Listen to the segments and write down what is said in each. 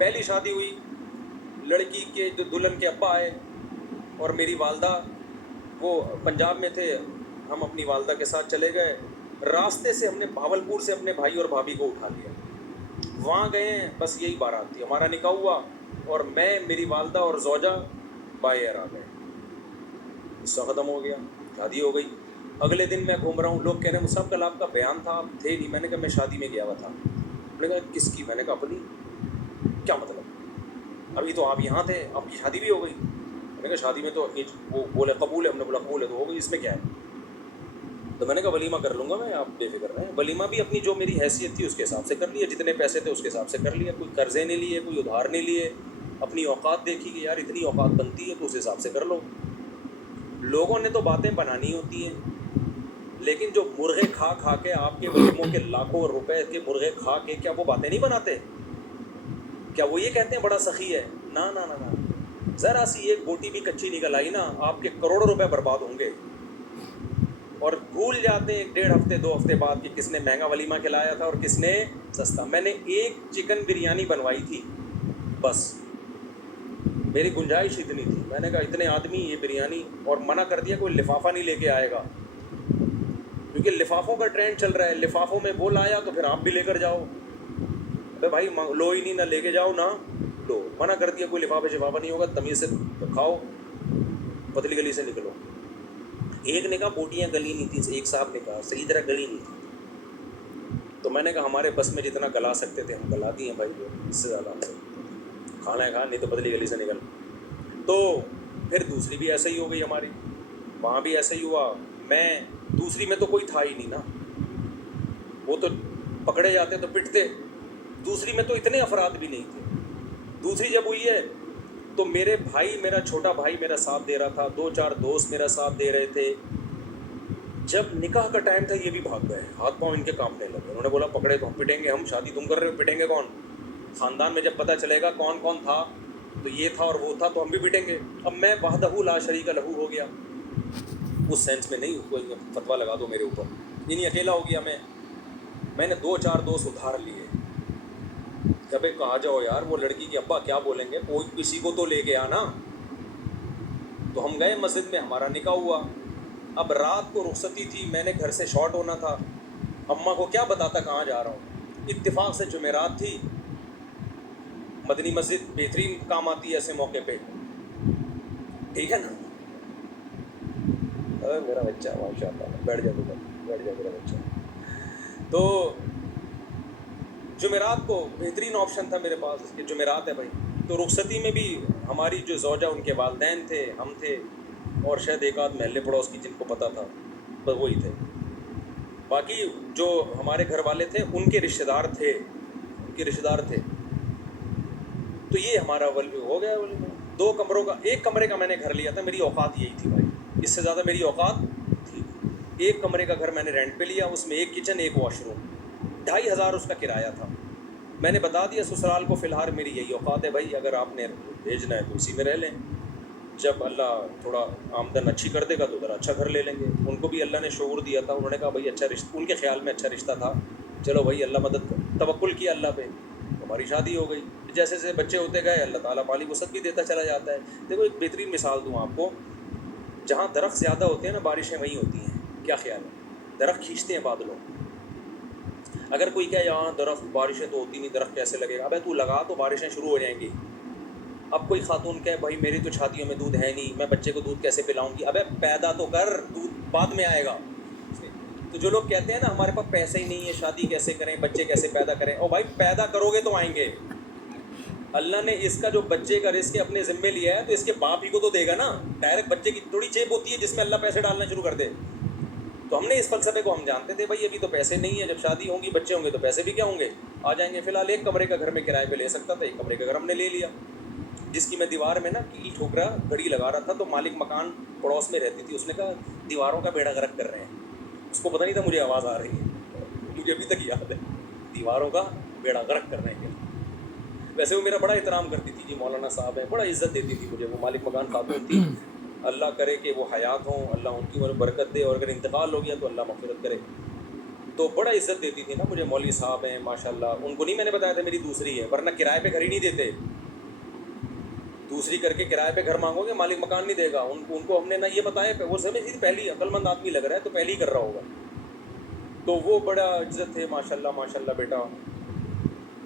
پہلی شادی ہوئی, لڑکی کے جو دلہن کے ابا آئے اور میری والدہ, وہ پنجاب میں تھے, ہم اپنی والدہ کے ساتھ چلے گئے. راستے سے ہم نے بھاولپور سے اپنے بھائی اور بھابھی کو اٹھا لیا, وہاں گئے ہیں, بس یہی بارات تھی. ہمارا نکاح ہوا اور میں, میری والدہ اور زوجہ بائی ایئر آ گئے. قصہ ختم ہو گیا, شادی ہو گئی. اگلے دن میں گھوم رہا ہوں, لوگ کہہ رہے ہیں صاحب کل آپ کا بیان تھا, آپ تھے نہیں. میں نے کہا میں شادی میں گیا ہوا تھا. انہوں نے کہا کس کی؟ میں نے کہا اپنی. کیا مطلب؟ ابھی تو آپ یہاں تھے, آپ کی شادی بھی ہو گئی. میں نے کہا شادی میں تو وہ بولے قبول ہے, ہم نے بولا قبول ہے تو ہو گئی, اس میں کیا ہے. تو میں نے کہا ولیمہ کر لوں گا میں, آپ بے فکر رہیں. ولیمہ بھی اپنی جو میری حیثیت تھی اس کے حساب سے کر لیا, جتنے پیسے تھے اس کے حساب سے کر لیا. کوئی قرضے نہیں لیے, کوئی ادھار نہیں لیے, اپنی اوقات دیکھی کہ یار اتنی اوقات بنتی ہے تو اس حساب سے کر لو. لوگوں نے تو باتیں بنانی ہوتی ہیں, لیکن جو مرغے کھا کھا کے آپ کے ولیموں کے لاکھوں روپے کے مرغے کھا کے, کیا وہ باتیں نہیں بناتے؟ کیا وہ یہ کہتے ہیں بڑا سخی ہے؟ نا نا نا نا, ذرا سی ایک بوٹی بھی کچی نکل آئی نا, آپ کے کروڑوں روپے برباد ہوں گے. اور بھول جاتے ہیں 1.5 ہفتے 2 ہفتے بعد کہ کس نے مہنگا ولیمہ کھلایا تھا اور کس نے سستا. میں نے ایک چکن بریانی بنوائی تھی بس, میری گنجائش اتنی تھی. میں نے کہا اتنے آدمی یہ بریانی, اور منع کر دیا کوئی لفافہ نہیں لے کے آئے گا, کیونکہ لفافوں کا ٹرینڈ چل رہا ہے. لفافوں میں وہ لایا تو پھر آپ بھی لے کر جاؤ. ابے بھائی لو ہی نہیں, نہ لے کے جاؤ نہ لو. منع کر دیا کوئی لفافہ شفافہ نہیں ہوگا, تمیز سے کھاؤ, پتلی گلی سے نکلو. ایک نے کہا بوٹیاں گلی نہیں تھیں, ایک صاحب نے کہا صحیح طرح گلی نہیں تھی. تو میں نے کہا ہمارے بس میں جتنا گلا سکتے تھے ہم گلا دیے بھائی, اس سے زیادہ ہم سے کھانا ہے کھا, نہیں تو پتلی گلی سے نکل. تو پھر دوسری بھی ایسے ہی ہو گئی ہماری, وہاں بھی ایسا ہی ہوا. میں دوسری میں تو کوئی تھا ہی نہیں نا, وہ تو پکڑے جاتے تو پٹتے. دوسری میں تو اتنے افراد بھی نہیں تھے. دوسری جب ہوئی ہے تو میرے بھائی, میرا چھوٹا بھائی میرا ساتھ دے رہا تھا, 2-4 دوست میرا ساتھ دے رہے تھے. جب نکاح کا ٹائم تھا یہ بھی بھاگ گئے, ہاتھ پاؤں ان کے کانپنے لگے. انہوں نے بولا پکڑے تو ہم پٹیں گے, ہم شادی تم کر رہے ہو, پٹیں گے کون؟ خاندان میں جب پتہ چلے گا کون کون تھا تو یہ تھا اور وہ تھا تو ہم بھی پٹیں گے. اب میں وحدہ لا شریک لہ ہو گیا, اس سینس میں نہیں کوئی فتویٰ لگا دو میرے اوپر, یہ نہیں اکیلا ہو گیا. میں نے 2-4 دوست ادھار لیے. جب کہا جاؤ یار وہ لڑکی کے ابا کیا بولیں گے, کوئی کسی کو تو لے کے آنا. تو ہم گئے مسجد میں, ہمارا نکاح ہوا. اب رات کو رخصتی تھی, میں نے گھر سے شارٹ ہونا تھا, اماں کو کیا بتاتا کہاں جا رہا ہوں. اتفاق سے جمعرات تھی, مدنی مسجد بہترین کام آتی ہے ایسے موقع پہ, ٹھیک ہے نا. میرا بچہ ماشاء اللہ, بیٹھ جا بیٹھ جا میرا بچہ. تو جمعرات کو بہترین آپشن تھا میرے پاس کہ جمعرات ہے بھائی. تو رخصتی میں بھی ہماری جو زوجہ, ان کے والدین تھے, ہم تھے, اور شاید ایک آدھ محلے پڑوس کی جن کو پتہ تھا, بس وہی تھے. باقی جو ہمارے گھر والے تھے ان کے رشتہ دار تھے, ان کے رشتہ دار تھے. تو یہ ہمارا ہو گیا. 2 کمروں کا, 1 کمرے کا میں نے گھر لیا تھا, میری اوقات یہی تھی بھائی, اس سے زیادہ میری اوقات تھی. 1 کمرے کا گھر میں نے رینٹ پہ لیا, اس میں 1 کچن 1 واش روم, 2500 اس کا کرایہ تھا. میں نے بتا دیا سسرال کو فی الحال میری یہی اوقات ہے بھائی, اگر آپ نے بھیجنا ہے تو اسی میں رہ لیں, جب اللہ تھوڑا آمدن اچھی کر دے گا تو ذرا اچھا گھر لے لیں گے. ان کو بھی اللہ نے شعور دیا تھا, انہوں نے کہا بھائی اچھا رشتہ, ان کے خیال میں اچھا رشتہ تھا, چلو بھائی اللہ مدد کر, توکل کیا اللہ پہ, ہماری شادی ہو گئی. جیسے جیسے بچے ہوتے گئے اللہ تعالیٰ مالی وسعت بھی دیتا چلا جاتا ہے. دیکھو ایک بہترین مثال دوں آپ کو, جہاں درخت زیادہ ہوتے ہیں نا بارشیں وہیں ہوتی ہیں. کیا خیال ہے؟ درخت کھینچتے ہیں بادلوں. اگر کوئی کہے یہاں درخت بارشیں تو ہوتی نہیں, درخت کیسے لگے گا؟ ابے تو لگا تو بارشیں شروع ہو جائیں گی. اب کوئی خاتون کہے بھائی میری تو چھاتیوں میں دودھ ہے نہیں, میں بچے کو دودھ کیسے پلاؤں گی؟ ابے پیدا تو کر, دودھ بعد میں آئے گا. تو جو لوگ کہتے ہیں نا ہمارے پاس پیسے ہی نہیں ہے, شادی کیسے کریں, بچے کیسے پیدا کریں, او بھائی پیدا کرو گے تو آئیں گے. اللہ نے اس کا جو بچے کا رزق اپنے ذمے لیا ہے تو اس کے باپ ہی کو تو دے گا نا. ڈائریکٹ بچے کی تھوڑی چیپ ہوتی ہے جس میں اللہ پیسے ڈالنا شروع کر دے. تو ہم نے اس فلسفے کو ہم جانتے تھے بھائی ابھی تو پیسے نہیں ہیں, جب شادی ہوں گی بچے ہوں گے تو پیسے بھی کیا ہوں گے, آ جائیں گے. فی الحال 1 کمرے کا گھر میں کرائے پہ لے سکتا تھا, 1 کمرے کا گھر ہم نے لے لیا, جس کی میں دیوار میں نا کیل ٹھوکرا گھڑی لگا رہا تھا. تو مالک مکان پڑوس میں رہتی تھی, اس نے کہا دیواروں کا بیڑا غرق کر رہے ہیں. اس کو پتہ نہیں تھا مجھے آواز آ رہی ہے, مجھے ابھی تک یاد ہے, دیواروں کا بیڑا غرق کر رہے ہیں. ویسے وہ میرا بڑا احترام کرتی تھی جی, مولانا صاحب ہیں, بڑا عزت دیتی تھی مجھے. وہ مالک مکان خاتون تھی, اللہ کرے کہ وہ حیات ہوں, اللہ ان کی برکت دے, اور اگر انتقال ہو گیا تو اللہ مغفرت کرے. تو بڑا عزت دیتی تھی نا مجھے، مولوی صاحب ہیں ماشاءاللہ. ان کو نہیں میں نے بتایا تھا میری دوسری ہے، ورنہ کرائے پہ گھر ہی نہیں دیتے. دوسری کر کے کرائے پہ گھر مانگو گے مالک مکان نہیں دے گا. ان کو ہم نے نہ یہ بتایا، وہ سمجھ پہلی عقل مند آدمی لگ رہا ہے تو پہلی کر رہا ہوگا. تو وہ بڑا عزت تھے ماشاءاللہ ماشاءاللہ بیٹا.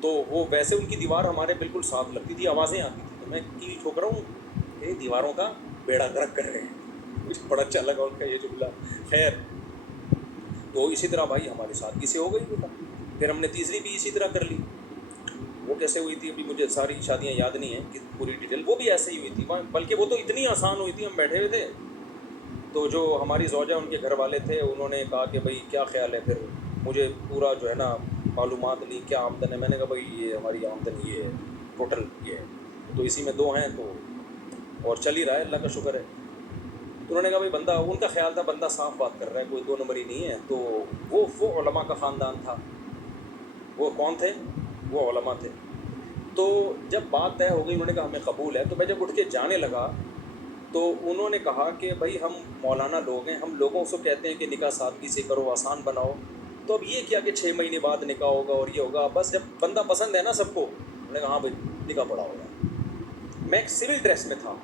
تو وہ ویسے ان کی دیوار ہمارے بالکل ساتھ لگتی تھی، آوازیں آتی تھی. تو میں کی ٹھوک رہا ہوں کہ دیواروں کا بیڑا گرک کر رہے ہیں. مجھے بڑا اچھا لگا ان کا یہ جملہ. خیر، تو اسی طرح بھائی ہماری سادگی سے ہو گئی بیٹا. پھر ہم نے تیسری بھی اسی طرح کر لی. وہ کیسے ہوئی تھی ابھی مجھے ساری شادیاں یاد نہیں ہیں کہ پوری ڈیٹیل. وہ بھی ایسے ہی ہوئی تھی، بلکہ وہ تو اتنی آسان ہوئی تھی. ہم بیٹھے ہوئے تھے تو جو ہماری زوجہ ان کے گھر والے تھے انہوں نے کہا کہ بھائی کیا خیال ہے. پھر مجھے پورا جو ہے نا معلومات لی کیا آمدن ہے. میں نے کہا بھائی یہ ہماری آمدن یہ ہے، ٹوٹل یہ ہے، تو اسی میں 2 ہیں تو اور چل ہی رہا ہے، اللہ کا شکر ہے. تو انہوں نے کہا بھائی بندہ، ان کا خیال تھا بندہ صاف بات کر رہا ہے، کوئی 2 نمبر ہی نہیں ہے. تو وہ علماء کا خاندان تھا. وہ کون تھے؟ وہ علماء تھے. تو جب بات طے ہو گئی، انہوں نے کہا ہمیں قبول ہے. تو میں جب اٹھ کے جانے لگا تو انہوں نے کہا کہ بھائی ہم مولانا لوگ ہیں، ہم لوگوں سے کہتے ہیں کہ نکاح سادگی سے کرو، آسان بناؤ. تو اب یہ کیا کہ 6 مہینے بعد نکاح ہوگا اور یہ ہوگا. بس جب بندہ پسند ہے نا سب کو، انہوں نے کہا ہاں بھائی نکاح پڑا ہوگا. میں ایک سول ڈریس میں تھا،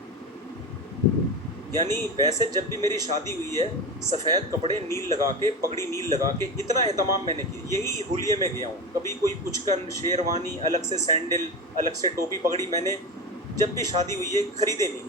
یعنی ویسے جب بھی میری شادی ہوئی ہے سفید کپڑے نیل لگا کے، پگڑی نیل لگا کے، اتنا اہتمام میں نے کیا. یہی حلیے میں گیا ہوں. کبھی کوئی پچکن، شیروانی، الگ سے سینڈل، الگ سے ٹوپی پگڑی میں نے جب بھی شادی ہوئی ہے خریدے نہیں.